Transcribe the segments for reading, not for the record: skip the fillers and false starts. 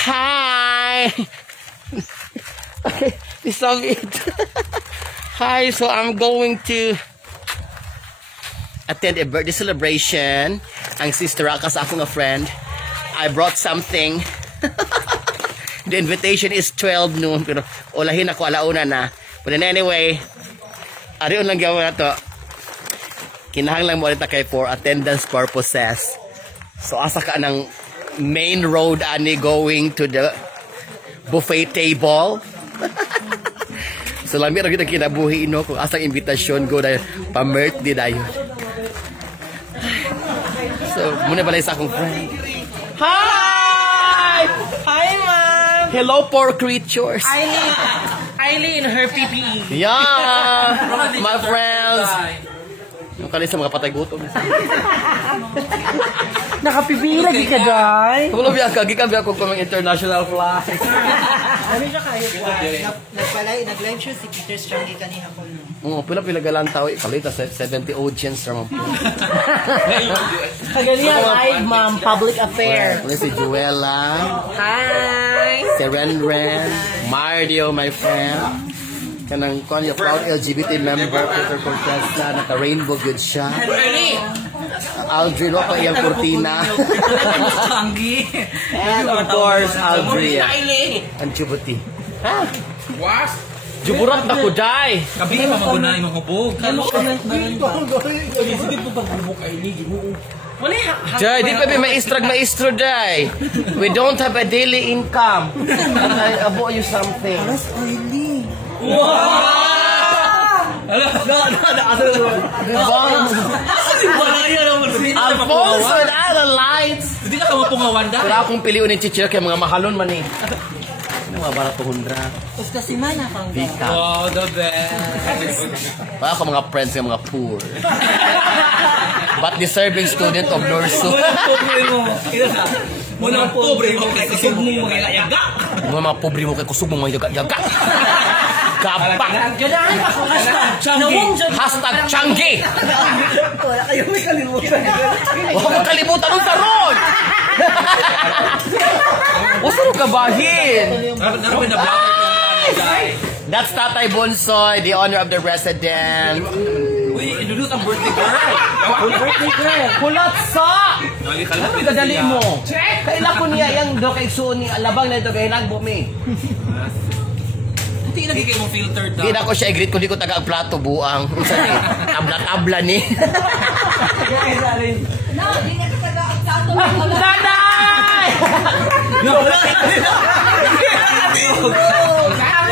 Hi! Okay, this song it. Hi, so I'm going to attend a birthday celebration. Ang sister ako sa akong friend. I brought something. The invitation is 12 noon, pero ulahin ako alauna na. But anyway, ariyon lang gawin na to. Kinahanglan mo ulit kay for attendance purposes. So asa ka ng main road ani going to the buffet table. So lami ra gyud kinabuhi no kung asang invitation go dahil pa-birthday dayon. So muna balay sa akong friend. Hi! Hi, ma'am! Hello, poor creatures. Eileen, her PPE. Yeah! My friends! Yung kalis sa mga patay gutom. Nakapipi lagi ka, Day. Kung biya ka, gikan biya ko kung mga international flight. Ano siya kayo? Nag-live show si Peter Strange kanina po. Oo, pila galang tao. Kalita, 70 audience naman po. Kagalian live, ma'am. Public affair. Si Juela. Hi! Si Renren. Mario, my friend. Kanang kon yung proud LGBT member Peter Cortesa, naka-rainbow good siya. Aldrin, wapa iyang kurtina. And of course, Aldria. And Jubuti. Ha? Was? Juburat na ko, Day! Kabili pa magunay mga hubog. Day, di pa may maestro, Day. We don't have a daily income. I abo you something. Mas oily. Wow! Alfonso and Alan Lights. Hindi na ka mapungawan dahil. Pero akong piliun ni Chichir kaya mga mahalon man eh. Ano mga barato hundra? Tapos kasi mana kang Vika. Oh, the best. Baka ako mga friends ng mga poor. But deserving student of Norsu. Pobre mo. Muna pobre mo kay kusog mo mga yaga. Mga pobre mo kay kusog mo mga yaga. Gapak! Ganahan ako, Hashtag Changi! wala kayo may kalimutan. Huwag mo kalimutan ng taron! Huwag mo kabahin! Naroon na vlogger. That's Tatay Bonsoy, the honor of the resident. Uy, inulot ang birthday girl. Birthday girl! Kulat sa! Ano kadali mo? Kaila ko niya yung do kay Suni, alabang na ito kay Nagbumi. Hindi lagi kayo mong filtered daw. Hindi na ko siya i-greet kundi ko taga ang plato buang. Kung saan eh, tabla-tabla ni. Nanay!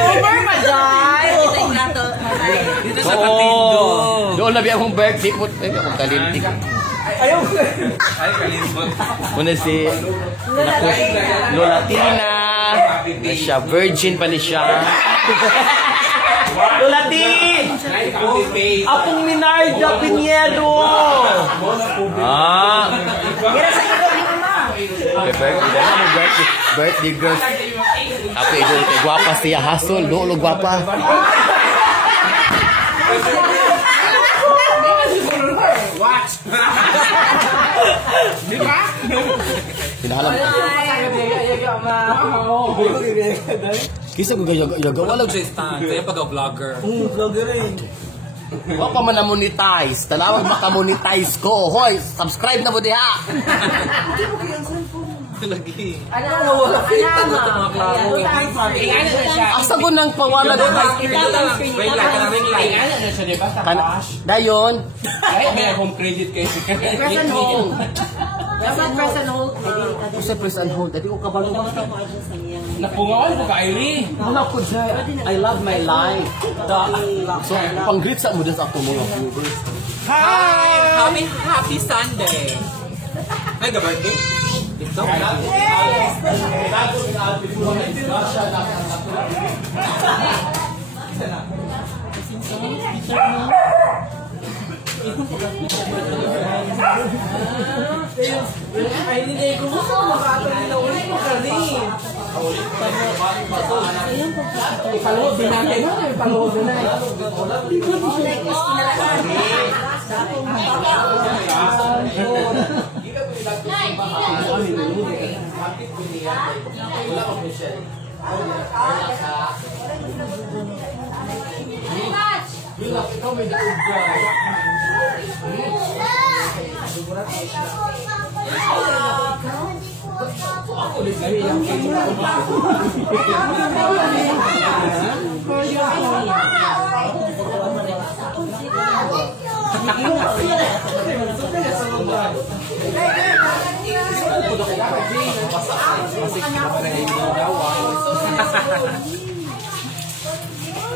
over pa, Day. Dito sa Katindo. Doon na biya akong birthday ko. Ay, akong kalintik. Ay, kalimbot. Muna si Lola Tina. Na siya, virgin pa ni siya. Lola Tina! Apong Minarda Pinheiro! Ah! Birthday girl. Ako idol kay guwapa siya hasol. Lolo guwapa. Watch! Di ba? Hinahanap ko. Kisa ko gagawa lang Sa stand. Kaya pag-vlogger. Vlogger rin. Huwag pa man na-monetize. Talawag maka-monetize ko. Hoy, subscribe na mo diha. Lagi. Wala Mga klaro. Asa ko nang pawala doon. Ring light ka na ring light. Dayon. May home credit kayo. Present hold. Present hold. Sa press and hold. Dati ko kabalo ba? Napungawan ko ka, Aileen. Wala ko dyan. I love my life. So, pang-greet sa mo dyan sa ako mga viewers. Hi! Happy Sunday! Ay, the birthday? Ito?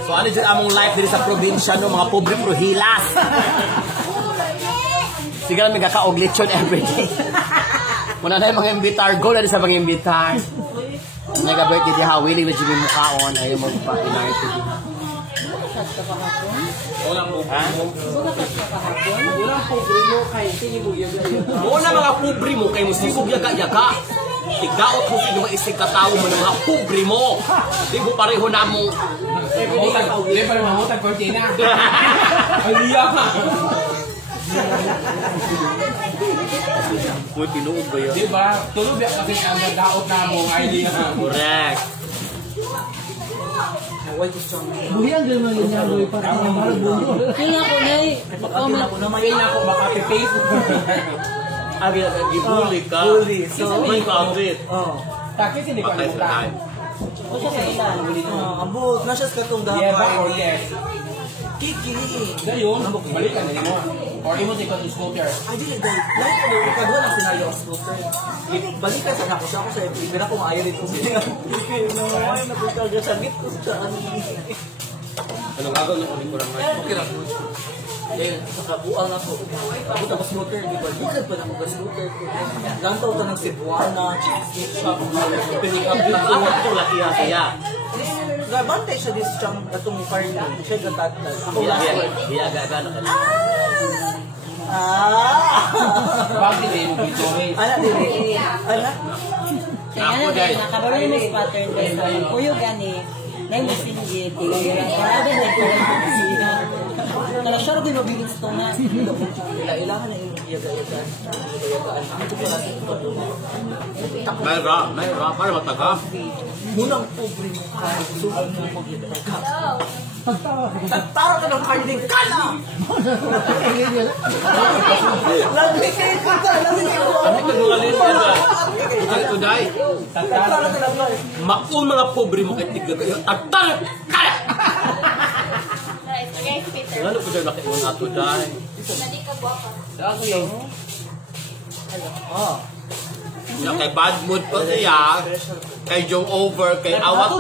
So ano dyan among life dito sa probinsya no, mga pobre prohilas. Sige lang may kakaog lechon everyday. Muna na yung mga imbitar, go na rin sa mga imbitar. Nag-birthday di ha, willing na dyan yung mukhaon, ayaw magpa-inay ko din. Muna mga pobre mo, kayo musibog yaga-yaga. Tigdaot mo sa inyo maisig katao mo ng mga pobre mo. Di mo pareho na mo. Hindi pa rin mamutag cortina. Ay, liya ka. Uy, tinuog ba yun? Di ba? Tulog yan kasi ang nadaot na mo. Ay, liya ka. Correct. Buhiyan din mga ganyan, boy. Parang marag bundo. Kaya ako na eh. Kaya ako baka pe-Facebook. Abi, gibuli ka. Bully. So, may kapit. Takit hindi ko Patay sa alam. time. O siya sa ilan. Ambot, nasa katong Yeah, ba or yes? Kiki. Gayon, balikan na mo. Or imo sa ikot scooter. Ay, di, dahil. Like, ano, ikadwa ng scenario ang scooter. Balikan sa ako siya ako sa ibira kong ayaw dito. Kiki, no, ay, napagkaga sa git ko sa Anong agaw na kami kurang nga? Okay lang. Dahil sa kabuang ako, ako tapos scooter, di ba? Bukad pa na ako scooter ko. Gantaw ka ng Cebuana, cheesecake shop, pinig up na Ako itong laki ha kaya. Gabantay siya din sa atong partner. Siya yung tatag. Ako last word. Hiyaga-ga na kami. Bakit eh mo dito eh? Anak din. Anak. Ako dahil. Nakaroon mo sa pattern din. Kuyo gani. Nang masinggit. Kada na ito. Kala siya rin mabilis ito nga. Kailangan na yung yaga-yagaan. Yaga-yagaan. Ito pala sa ito. Mayra, para matagap. Munang pobre mo ka. Sugal mo mag-yaga. Tagtara ka ng karding kala! Lagay ko ka! Lagay ko! Kami kagulalin ka na. Ito dahil. Tagtara ka ng karding. Maun mga pobre mo kay tigga kayo. Agtang! Kaya! Ano po dyan nakiunan ato dahil? Na kay bad mood pa siya, kay Jong over, kay awat.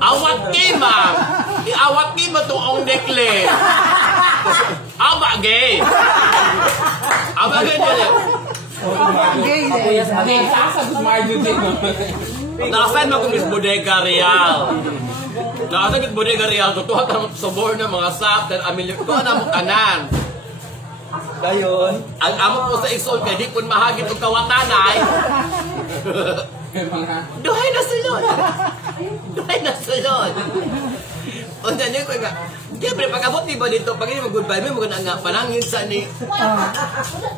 Awat kima! Iawat kima to ang necklace. Aba gay! Aba gay nila. Sasagot Marjo din. Nakasan mo kung Miss Bodega Real. Nakasan Miss Bodega Real, tutuhat ang sabor ng mga sap dan amilyo. Ito na mo kanan. Gayon. Ang amo ko sa isol, kaya di kun mahagin o kawatanay. Duhay na sulod. Duhay na sulod. O dyan ko nga, siyempre pag-abot di ba dito, pag hindi mag-goodbye, may mga nga panangin sa ni.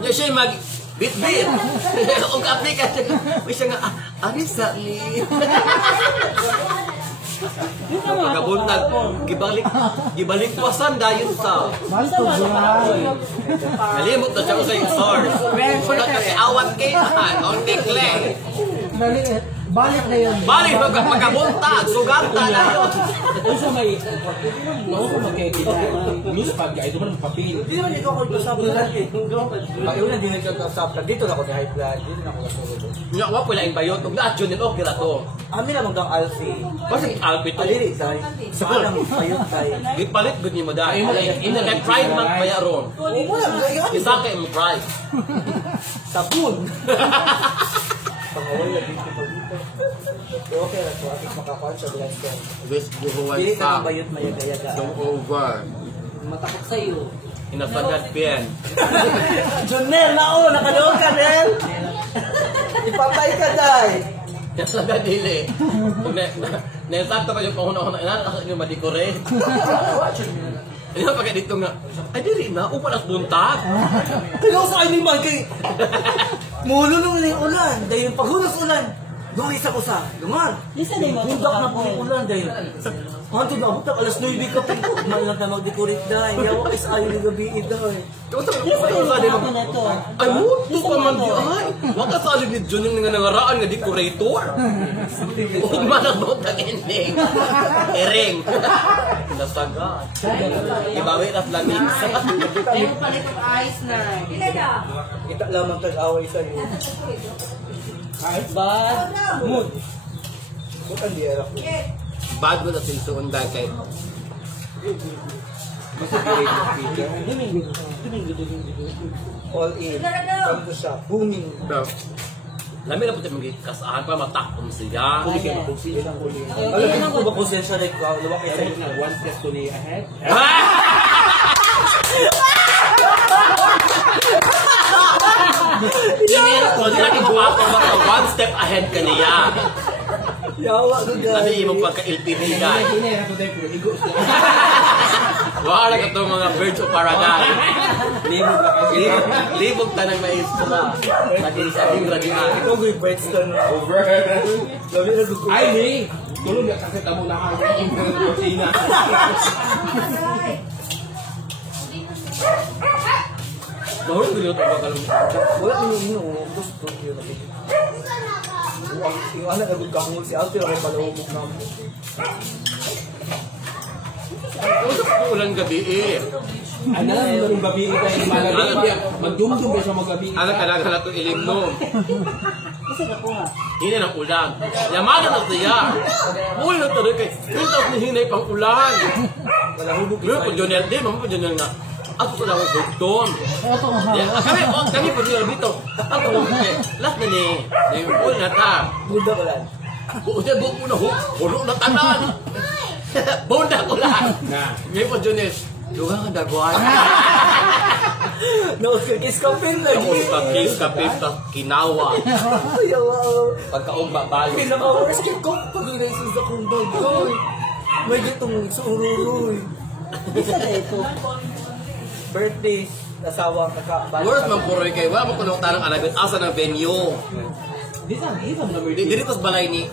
Niya siya mag bit-bit. Kung aplikasyon, may siya nga, sa ni. Pagkabuntag, gibalik wasan dayon sa. Nalimot na siya ko sa source. Wala kasi awat kailan, on declare. Balik na yun. Balik pagkabuntag, suganta na yun. Kung sa may, noon ko magkikita, news pag ito ba ng papel? Hindi naman ikaw ako sa blood eh. Pag-iunan din nagkakasap. Dito na ako sa high blood. Dito na ako sa solo. Nga, wala pala yung bayot. Huwag na at yun din, okay na to. Amin naman kang Alfie. Basta alpit to. Aliri, say. Sa alam, ayot tayo. Gipalit good niyo mo dahil. Kaya pride month pa yaron. Oo, wala. Gayon. Isa kayo mo pride. Sabon. Pangawal na dito pa dito. Okay lang so, ating makakuha sa blood cell. This buhuan Dili ka sa ng bayot mayaga-yaga. Jong over. Matakot sa'yo. Inapagat pen. Jonel, nao! Nakaloon ka, Nel! Ipatay ka, Day! Yan lang na dili. Kung naisakto pa yung kahuna-huna, inanakasal nyo madikore. Hindi na pagka dito nga, ay dili na, upan at buntag. Kaya sa akin man kay... Mululong na yung ulan. Dahil yung paghunos ulan, doon isa ko sa lungan. Lisa na yung Bundak na po yung ulan dahil. Hantod na abutak, alas 9 ka pa. Malang na mag-decorate dahil. Yawa is ayaw ni gabi dahil. Lisa na yung ako na to. Ay, muto pa man di ay. Waka salig ni Jun yung nangaraan nga decorator. Huwag manabot ang ending. Ering. Nasagat. Ibawi na flaming sa Kita lamang tag-away sa iyo. Bad mood. Bukan di era ko. bago na sinsuon dahil kay All in. Come to shop. Booming. bro. Lami na po tayo magkikasahan pa matakong siya. Ayan. Alam mo ba kung sensya rin ka? Luwak kayo sa inyo. One step to the ahead. So, di natin pumapang baka one step ahead ka niya. Yawa ko Ano guys. yung magpagka-LPT guys? Hinera to tayo. Igo. Wala ka itong mga birds of paradise. Libog tanang maestra. Lagi sa libra di Ito ko yung brightstone na over. Labi na dugo. Ay, Ning! Tulog na kasi tamo na ang kusina. Mahulog ko yung pagkakalong. Wala ko yung ino. Gusto ko yun. Yung anak na gagawin si Alfie na may palahubog na mo. Usap ko ulan gabi eh. Ano lang yung babi tayo malagabi. Magdumdum ba siya magabi? Anak ka na ito ilimnom. Kasi ako nga. Hindi ng ulan. Yamana na siya. Muli na ito kay. Hindi tapos nihinay pang ulan. Palahubog Meron po Jonel. Di, mama po Jonel nga. Ako ko lang ang bugton. Kami po Jonel dito. Ako lang po lahat na ni. Ulan na ta. Buda ko lang. Buo na ho. Pulo na tanan. Bunda ko lang. Ngayon po Jonel. Luga ka dagwan. Kiss ka pin lagi. Tapos kakis, kapit, kinawa. Yawa. Pagkaong babalo. Pinaka-worst kid ko. Pag-raisin sa kong bagoy. May gitong sururuy. Isa na ito. Birthdays. Asawa. Worst man puro kay wala mo kuno tanang alagot asa ng venue. Di sa na Dito sa balay ni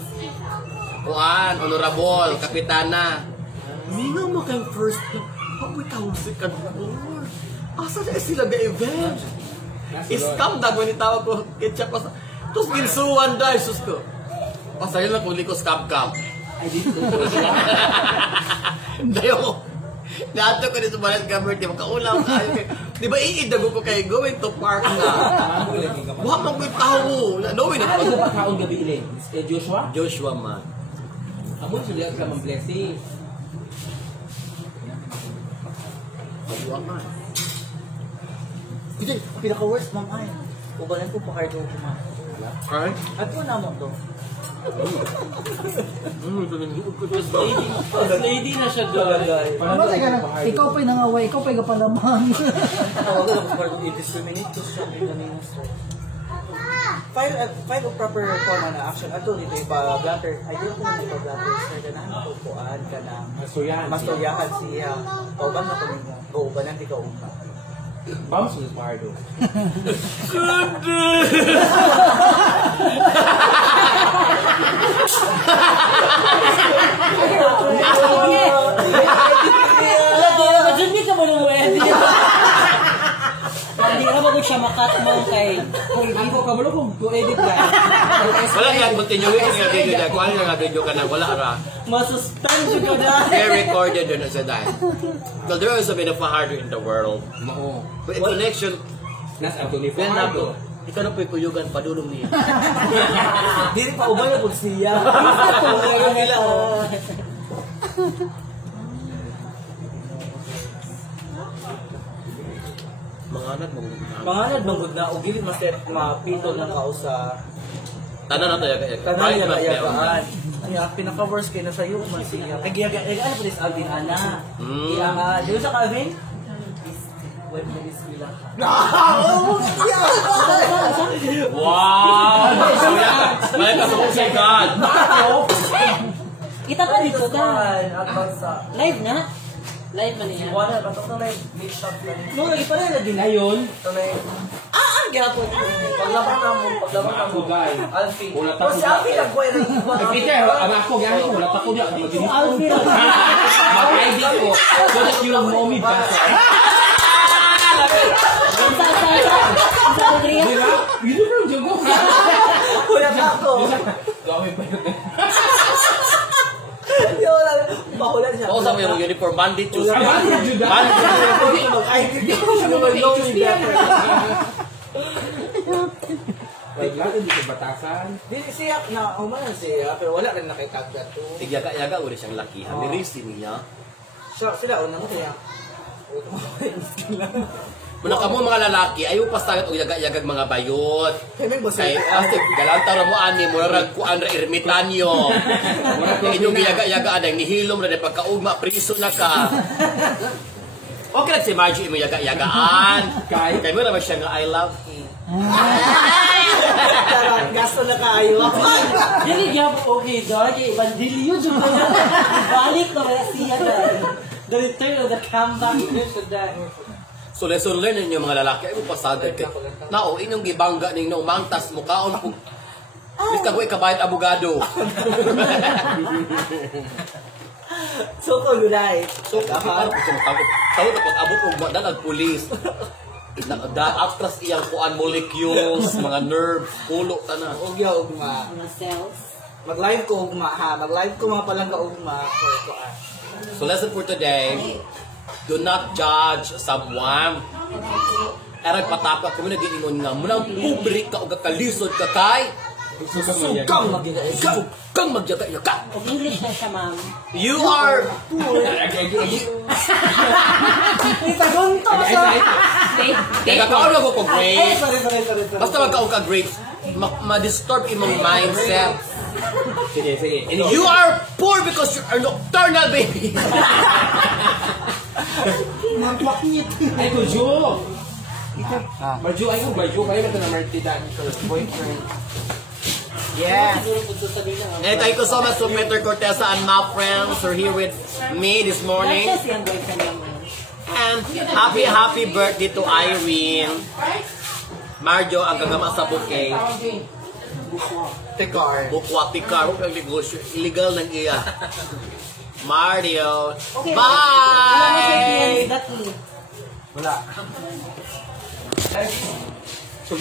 Juan, Honorable, Kapitana. Hindi nga mo kayong first Papoy tawag si Kador. Asa na sila the event? Scam na ko ni tawag ko ketchup pa sa. Tapos ginsuwan dahil sus ko. Pasayo lang kung liko scam cam. Ay, dito. Dayo ko. Nato ko dito balat gamer di makaulam kayo. Di ba iidago ko kay going to park na. Wa man ko tawo. Knowing na Ano ba kaon gabi ile? Joshua? Joshua man. Amo sila ka mang blessing. Joshua man. Kasi pinaka-worst mamay. Ubalan ko pa kayo kuma. Okay? At ko na mo to. Lady na siya doon. Ano ka na? Ikaw pa'y nangaway, ikaw pa'y kapalamang. Tawagan ako para i-discriminate to siya ng ganun. File of proper form na action. Ato dito ipa-blatter. Ay, dito ko na ipa-blatter. Sir, ganahan ako puan ka na. Mastoryahan siya. Kauban na ko nimo. Kauban na ikaw una. Vamos sa Pardo. Hindi ka mo nung wedding. Hindi na ba siya makat mo kay Kung ako kabalo kung edit ka. Wala nga continue nga video dyan. Kung ano nga video ka na wala ra. masuspend ka na. They're recorded na sa dahil. So there is a bit of a harder in the world. Mao. But in connection, Nas Anthony then na Fardo. po. Ikaw na po'y kuyugan padulong niya. Dili pa uban na po siya. Ano nila oh. Mga anak mo. Manganad manggod na og dili maset mapito ng kausa. Tanan na tayo kaya. Tanan niya kayagaan. Ay, pinaka-worst kay na sayo man siya. Kay ano po this Alvin Ana. Iya nga, di sa Calvin? Web na iskwela. Wow! May kasukay God! Kita pa dito ka. At bansa. Live na? Live pa niya. Wala, batok na live. Make shot lang. Nung iparay na din ayon. Ito na yun. Gapon. Paglabang na mo, Alfie. Wala O si Alfie nagbuhay ng Peter, ang ako, yan ako, wala pa ko niya. Alfie. Mag-ID ko. So that yung mommy ba? Di ba? Yun yung jogo. Kuya na ako. Gawin pa yun. Mahulan siya. Oo, sa may uniform bandit yun. Bandit yun. Bandit yun. Lalo dito batasan. Dili siya na umanan siya pero wala rin nakitagdat to. Tigyaga-yaga uli siyang lakihan. Niris din niya. Sila una mo kaya. Muna ka mo mga lalaki, ayaw pastangat o yaga-yagag mga bayot. Kaya ba Kay siya? astig galanta ra mo ani murag kuan ra ermitanyo. Inyong yaga-yaga aday nihilom ra de pagkaugma priso na ka. Okay lang si Margie imo yaga-yagaan. Kay mo ra ba siya nga I love you. Gasto na kayo. Dili gyapon okay do, kay bandilyo jud na. Balik ko kaya siya na. The return of the comeback to that. So lesson learn ninyo mga lalaki ay mo pasagad kay. Nao inyong gibangga ning no mangtas mo kaon kung Bis ka ko ikabayad abogado. So ko gulay. So kapag gusto mo tawag pag abot og dadag pulis. Atras iyang kuan molecules, mga nerves, ulo tanan. Ugya ugma. Mga cells. Mag-live ko ugma ha. Mag-live ko mga palang ugma for kuan. So lesson for today, do not judge someone. Erag patapa kung nagiingon nga munang public ka o kalisod ka kay Sugang magiging. kang magjaga ka. Og English na siya, ma'am. You are Itagunto sa. kaya kaon ako ko great. Sorry. Basta magkaon ka great, ma-disturb imong mindset. Sige. And you are poor because you are nocturnal, baby. Ay, Marjo! Marjo, kayo na martidan. Boyfriend. Yes. And thank you so much to Peter Cortesa and my friends who are here with me this morning. Siya siyang boyfriend naman. And happy birthday to Irene. Marjo, ang gagama sa bouquet. Tikar. Bukwa, tikar, huwag ang negosyo. Illegal ng iya. Mario. Okay. Wala mo siya Bye! dati. Wala. So,